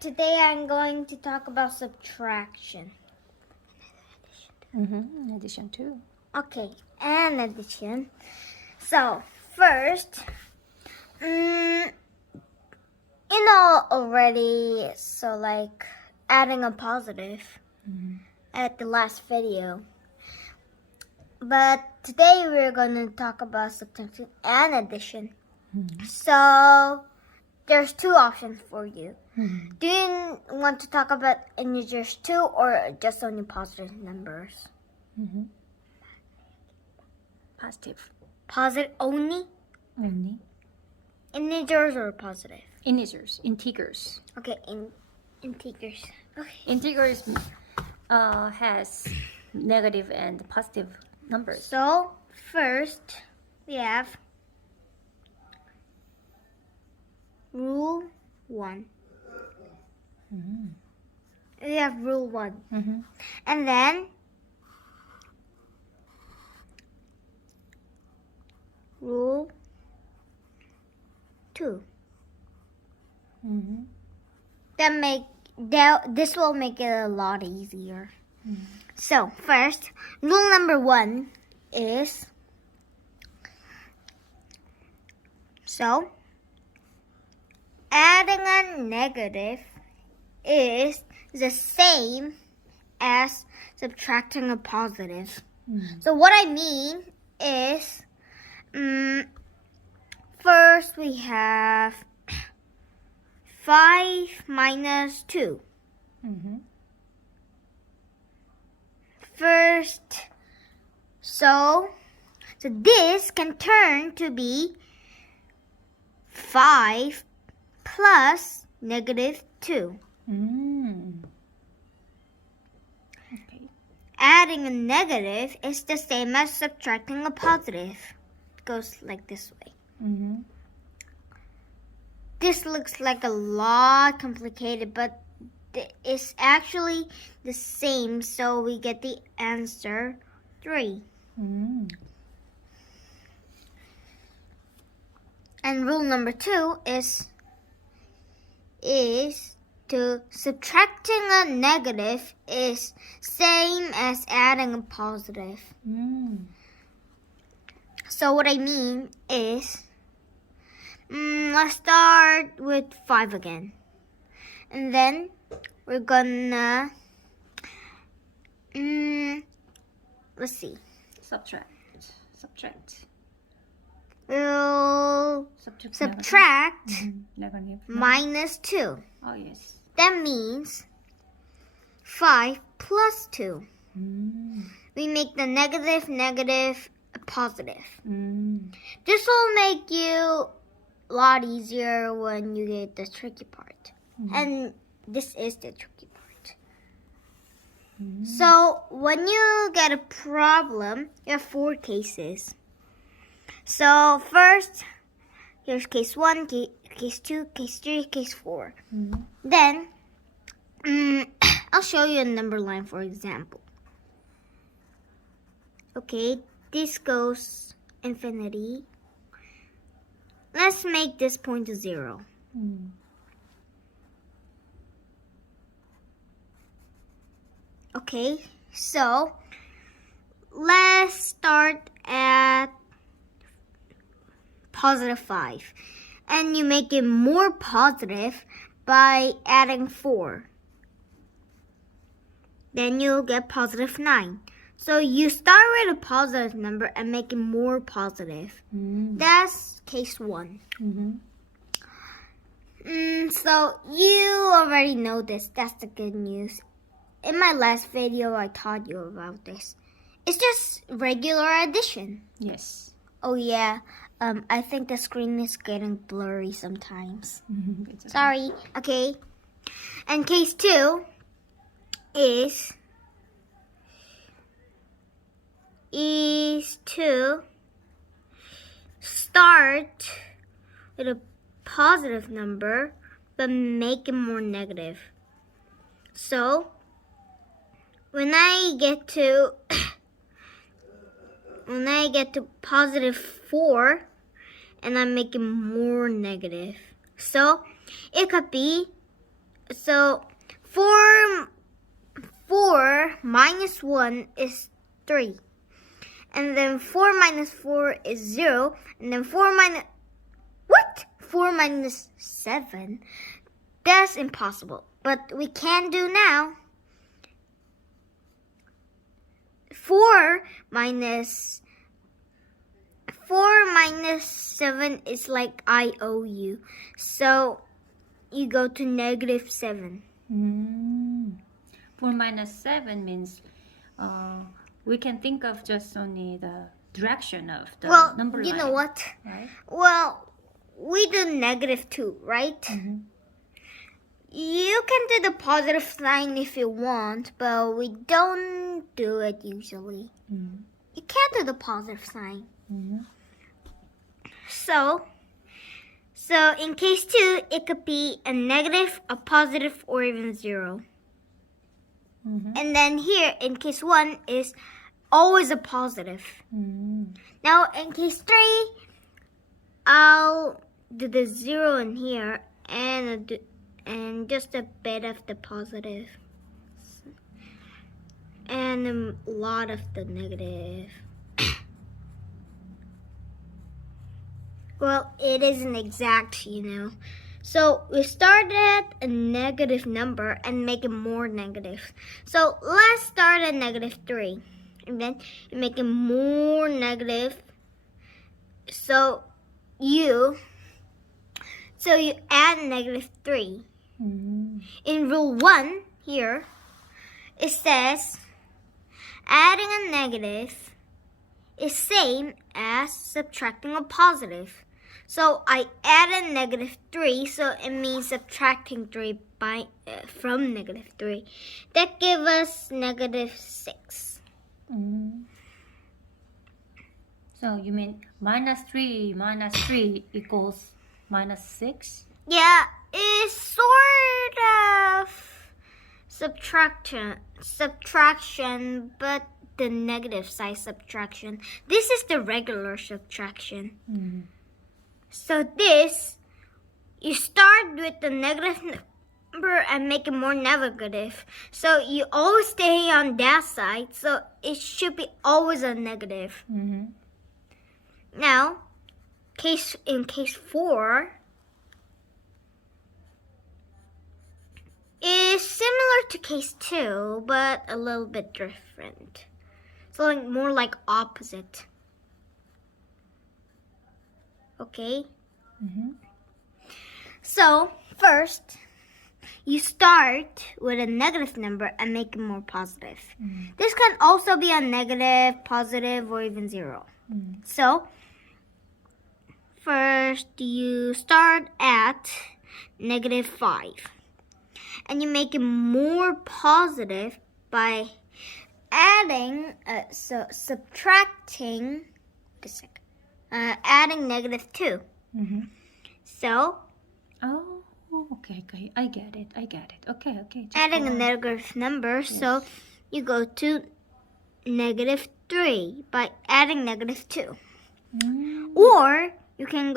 today I'm going to talk about subtraction. Addition too. Okay, and addition. So, first, you know already, so like adding a positive at the last video. But today we're going to talk about subtraction and addition. So, there's two options for you. Do you want to talk about integers too, or just only positive numbers? Positive. Positive only? Only. Integers or positive? Integers. Okay, integers. Okay. Integers has negative and positive numbers. So, first, we have rule 1. We have rule 1. And then, rule 2. This will make it a lot easier. So, first, rule number 1 is, so, adding a negative is the same as subtracting a positive. So what I mean is, first we have 5 minus 2. First, so this can turn to be 5 plus negative 2. Okay. Adding a negative is the same as subtracting a positive. It goes like this way. This looks like a lot complicated, but it's actually the same, so we get the answer 3. And rule number 2 is to subtracting a negative is same as adding a positive. So what I mean is, let's start with 5 again. And then we're gonna, let's see. Subtract. We'll subtract negative. minus 2. Oh, yes. That means 5 plus 2. We make the negative a positive. This will make you a lot easier when you get the tricky part. And this is the tricky part. So when you get a problem, you have 4 cases. So first, here's case 1, case 2, case 3, case 4. Then, I'll show you a number line for example. Okay, this goes infinity. Let's make this point to 0. Okay, so let's start at positive 5. And you make it more positive by adding 4. Then you'll get positive 9. So you start with a positive number and make it more positive. That's case 1. So you already know this. That's the good news. In my last video, I taught you about this. It's just regular addition. Yes. Oh yeah, I think the screen is getting blurry sometimes. It's okay. Sorry. Okay. And case 2 is to start with a positive number but make it more negative. So when I get to positive 4 and I'm making more negative. So it could be So 4 minus 1 is 3. And then 4 minus 4 is 0. And then 4 minus... What? 4 minus 7? That's impossible. But we can do now. 4 minus 7 is like IOU. So you go to negative 7. 4 minus 7 means we can think of just only the direction of the number line. You know what? Right? Well, we do negative 2, right? You can do the positive sign if you want, but we don't do it usually. You can't do the positive sign. So in case 2, it could be a negative, a positive, or even 0. And then here, in case 1, is always a positive. Now, in case 3, I'll do the 0 in here and just a bit of the positive. And a lot of the negative. Well, it isn't exact, you know. So we start at a negative number and make it more negative. So let's start at negative 3. And then you make it more negative. So you add negative 3. In rule 1 here, it says adding a negative is same as subtracting a positive. So I added negative 3, so it means subtracting 3 from negative 3. That gives us negative 6. So you mean minus 3 equals minus 6? Yeah, it's sort of subtraction, but the negative side subtraction. This is the regular subtraction. So this, you start with the negative number and make it more negative. So you always stay on that side, so it should be always a negative. Now, in case 4, is similar to case 2, but a little bit different. So more like opposite. Okay? So, first, you start with a negative number and make it more positive. This can also be a negative, positive, or even 0. So, first you start at negative 5. And you make it more positive by adding, subtracting, adding negative 2. So, okay, I get it. Okay. Just adding a go on. negative number, so you go to negative 3 by adding negative 2. Or you can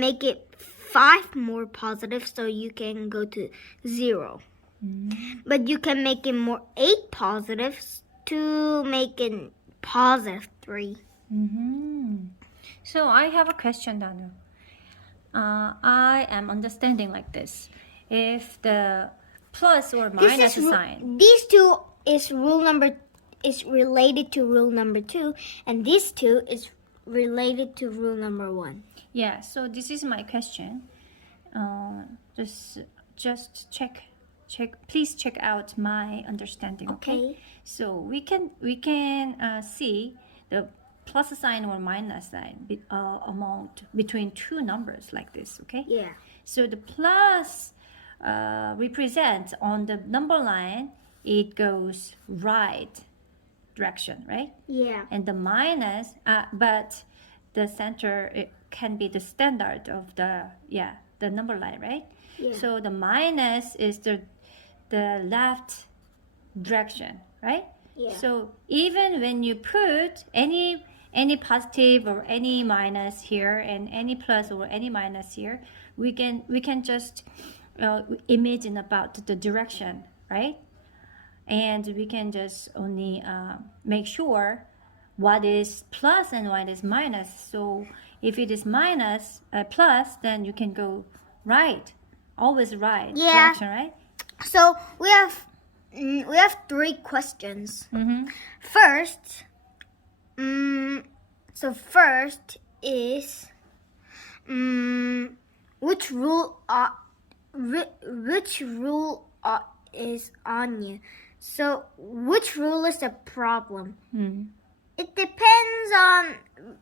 make it 5 more positive, so you can go to 0. But you can make it more 8 positives to make it positive 3. So I have a question, Danu. I am understanding like this. If the plus or minus sign. These two is related to rule number 2, and these 2 is related to rule number 1. Yeah, so this is my question. Just check. Please check out my understanding. Okay. So we can see the plus sign or minus sign between two numbers like this. Okay. Yeah. So the plus represents on the number line. It goes right direction, right? Yeah. And the minus, but the center it can be the standard of the number line, right? Yeah. So the minus is the left direction, right? Yeah. So even when you put any positive or any minus here and any plus or any minus here, we can just imagine about the direction, right? And we can just only make sure what is plus and what is minus. So if it is minus plus, then you can go right, always right direction, right? So we have 3 questions. Mm-hmm. First, first is which rule is on you. So which rule is the problem? Mm. It depends on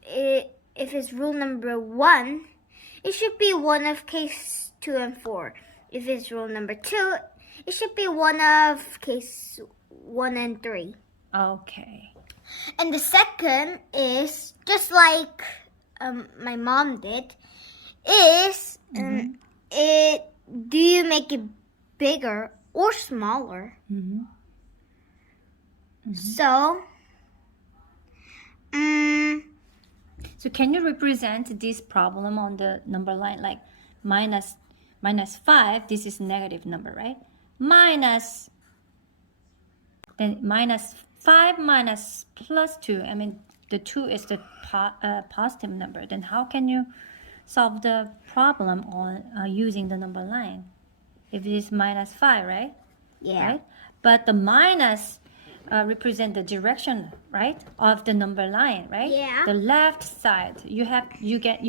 if it's rule number 1. It should be one of case 2 and 4. If it's rule number 2, it should be one of case 1 and 3. Okay. And the second is just like my mom did. Is do you make it bigger or smaller? Mm-hmm. So, So can you represent this problem on the number line like minus 5? This is negative number, right? Then minus 5 minus plus 2. I mean, the 2 is the positive number. Then how can you solve the problem on using the number line? If it is minus 5, right? yeah. Right? But the minus represent the direction, right, of the number line, right? Yeah. The left side. You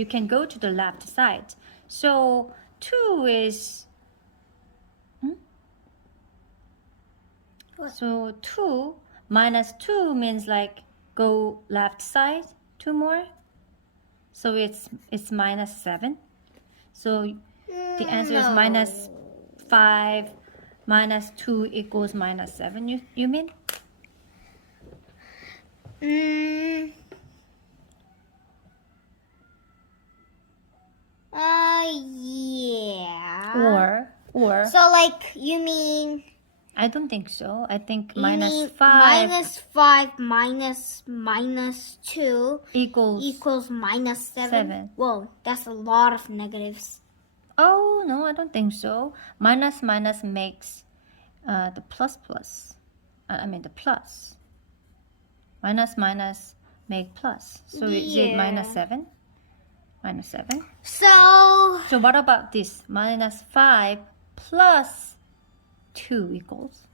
can go to the left side. So 2 is. What? So 2 minus 2 means like go left side 2 more. So it's minus 7. So the answer is minus 5 minus 2 equals minus 7. You mean? Yeah. Or So like you mean I don't think so. I think you minus mean 5 minus 5 minus 2 equals minus 7? 7. Whoa, that's a lot of negatives. Oh no, I don't think so. Minus makes the plus. I mean the plus. Minus make plus. So is it minus 7? Minus 7. So So what about this? Minus 5 plus 2 equals.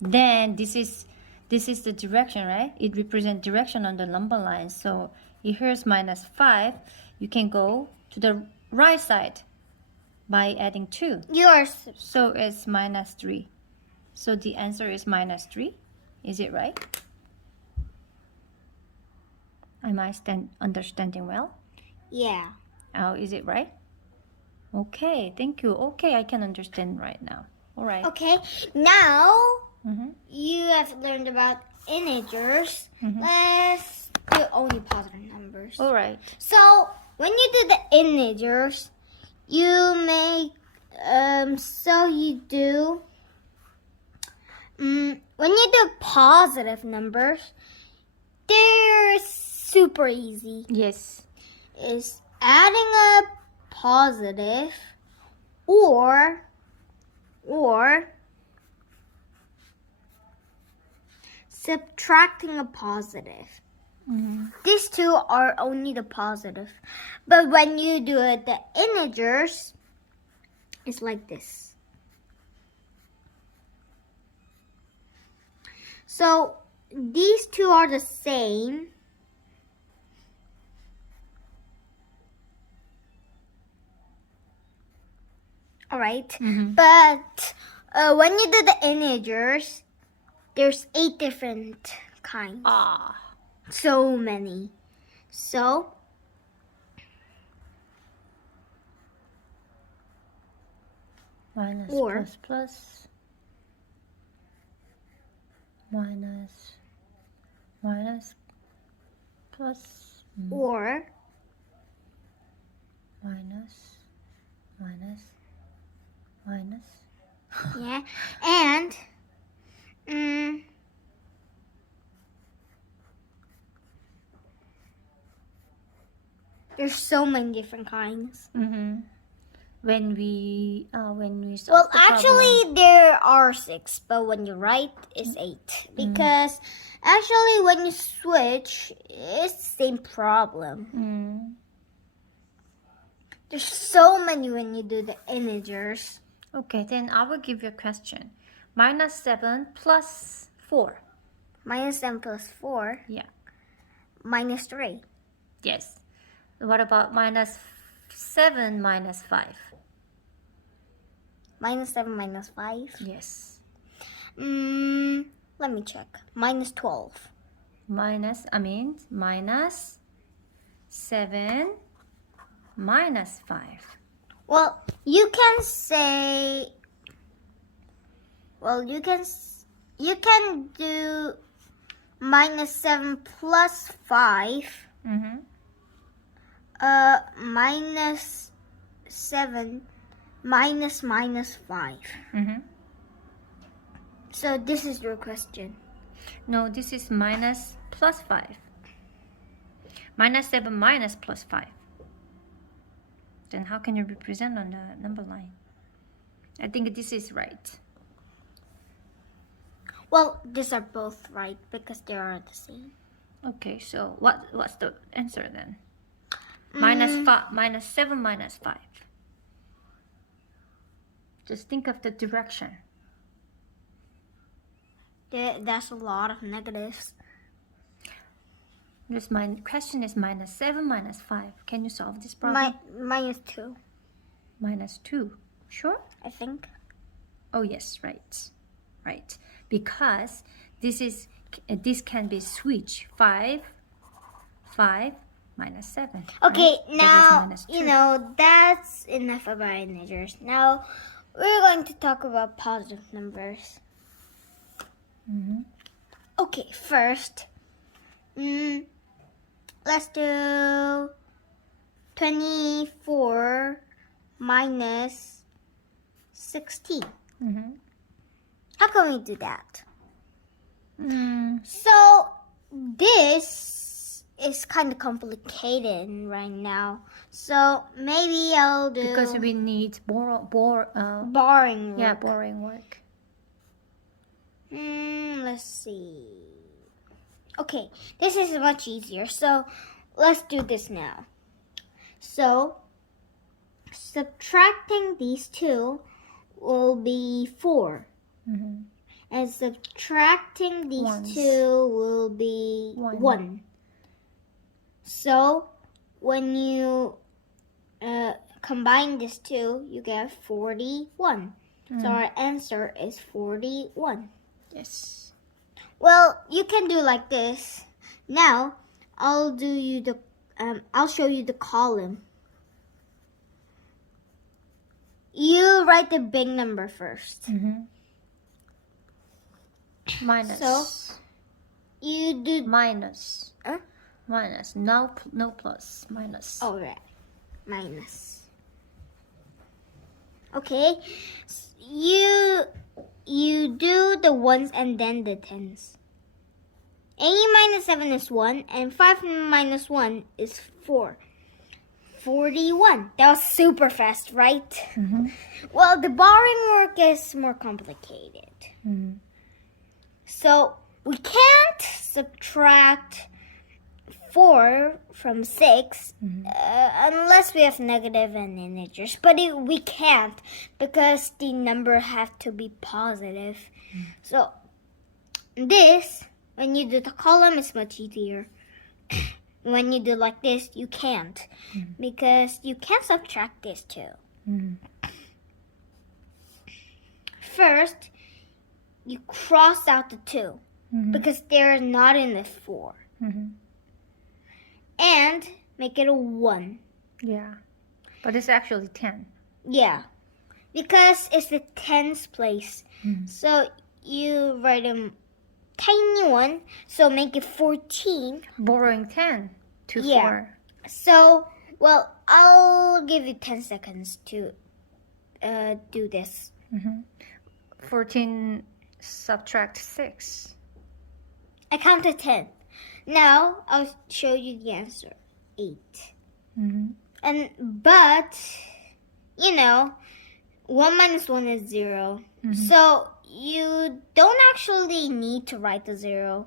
Then this is the direction, right? It represents direction on the number line. So here's minus 5. You can go to the right side by adding 2. yours. So it's minus 3. So the answer is minus 3. Is it right? Am I understanding well? Yeah. Oh, is it right? Okay, thank you. Okay, I can understand right now. All right. Okay. Now Mm-hmm. you have learned about integers. Let's do only positive numbers. All right. So when you do the integers, you make when you do positive numbers, they're super easy. Yes. Is adding a positive or subtracting a positive. Mm-hmm. These two are only the positive. But when you do it, the integers, it's like this. So these two are the same. All right. Mm-hmm. But when you do the integers, there's 8 different kinds. Ah. So many. So Minus Or- plus plus. Minus plus or minus. yeah, and there's so many different kinds. Mm-hmm. when we Well, solve the actually, problem. there are 6, but when you write, it's 8. Because actually, when you switch, it's the same problem. There's so many when you do the integers. Okay, then I will give you a question. -7 plus 4. -7 plus 4, Yeah. -3. Yes. What about -7 minus 5? -7 minus 5. Yes. Let me check. -12. Minus 7 minus 5. Well, you can say. Well, you can do -7 plus 5. -7 minus 5. So this is your question. No, this is minus plus 5. -7 minus plus 5. Then how can you represent on the number line? I think this is right. Well, these are both right because they are the same. Okay, so what's the answer then? -7 minus 5. Just think of the direction. That's a lot of negatives. This my question is -7 minus 5. Can you solve this problem? -2, -2. Sure? I think. Oh yes, right. Because this can be switch 5 minus 7. Okay, right? now, That is -2. that's enough about integers. Now, we're going to talk about positive numbers. Okay, first, let's do 24 minus 16. How can we do that? So, this is kind of complicated right now. So, maybe I'll do... Because we need borrowing work. Yeah, borrowing work. Let's see. Okay, this is much easier. So, let's do this now. So, subtracting these two will be 4. And subtracting these Ones. two will be 1. So, when you combine these two, you get 41. So our answer is 41. Yes. Well, you can do like this. Now, I'll show you the column. You write the big number first. Minus. So, you do minus. Huh? Minus. No plus. Minus. Oh, right. Minus. Okay. You do the ones and then the tens. 80 minus 7 is 1, and 5 minus 1 is 4. 41. That was super fast, right? Well, the borrowing work is more complicated. So, we can't subtract 4 from 6 unless we have negative and integers. But we can't because the number has to be positive. So, this, when you do the column, is much easier. When you do like this, you can't. Because you can't subtract this too. First, you cross out the 2 because they're not in the 4. And make it a 1. Yeah. But it's actually 10. Yeah. Because it's the tens place. So you write a tiny 1. So make it 14. Borrowing 10 to Yeah. 4. So, well, I'll give you 10 seconds to do this. 14 subtract 6. I counted 10. Now, I'll show you the answer. 8. But you know, 1 minus 1 is 0. So you don't actually need to write the 0.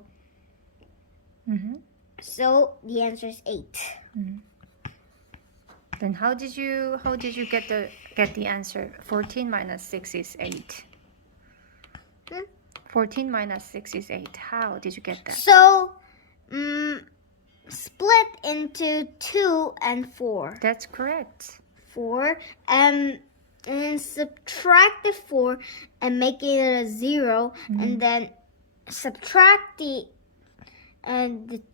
So the answer is 8. Then how did you get the answer? 14 minus 6 is 8. 14 minus 6 is 8. How did you get that? So split into 2 and 4. That's correct. 4 and then subtract the 4 and make it a 0, and then subtract the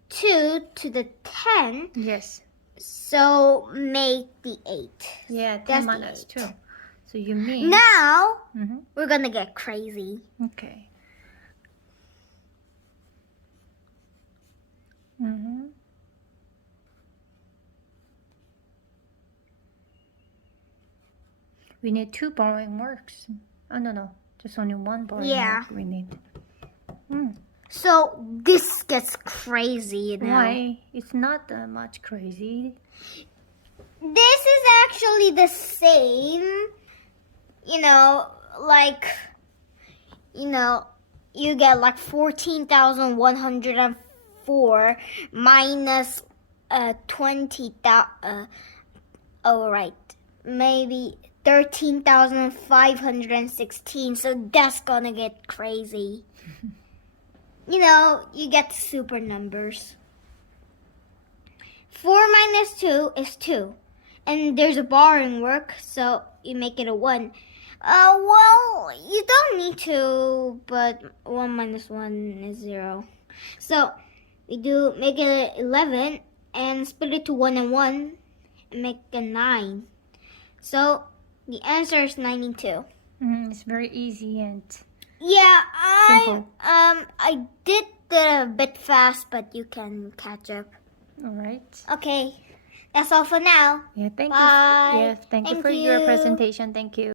2 to the 10. Yes. So make the 8. Yeah, 10 That's the minus 8. 2. So you mean... Now we're gonna get crazy. Okay. We need 2 borrowing works. Oh, no. Just only 1 borrowing work we need. So this gets crazy now. Why? It's not that much crazy. This is actually the same, you get like 14,104 minus 20,000, maybe 13,516, so that's gonna get crazy. You get super numbers. 4 minus 2 is 2. And there's a borrowing work, so you make it a 1. Well, you don't need to, but 1 minus 1 is 0. So we make it 11 and split it to 1 and 1 and make a 9. So the answer is 92. It's very easy and simple. simple. I did it a bit fast, but you can catch up. All right. Okay, that's all for now. Yeah, thank Bye. you. Yeah, thank you Thank for your you. presentation. Thank you.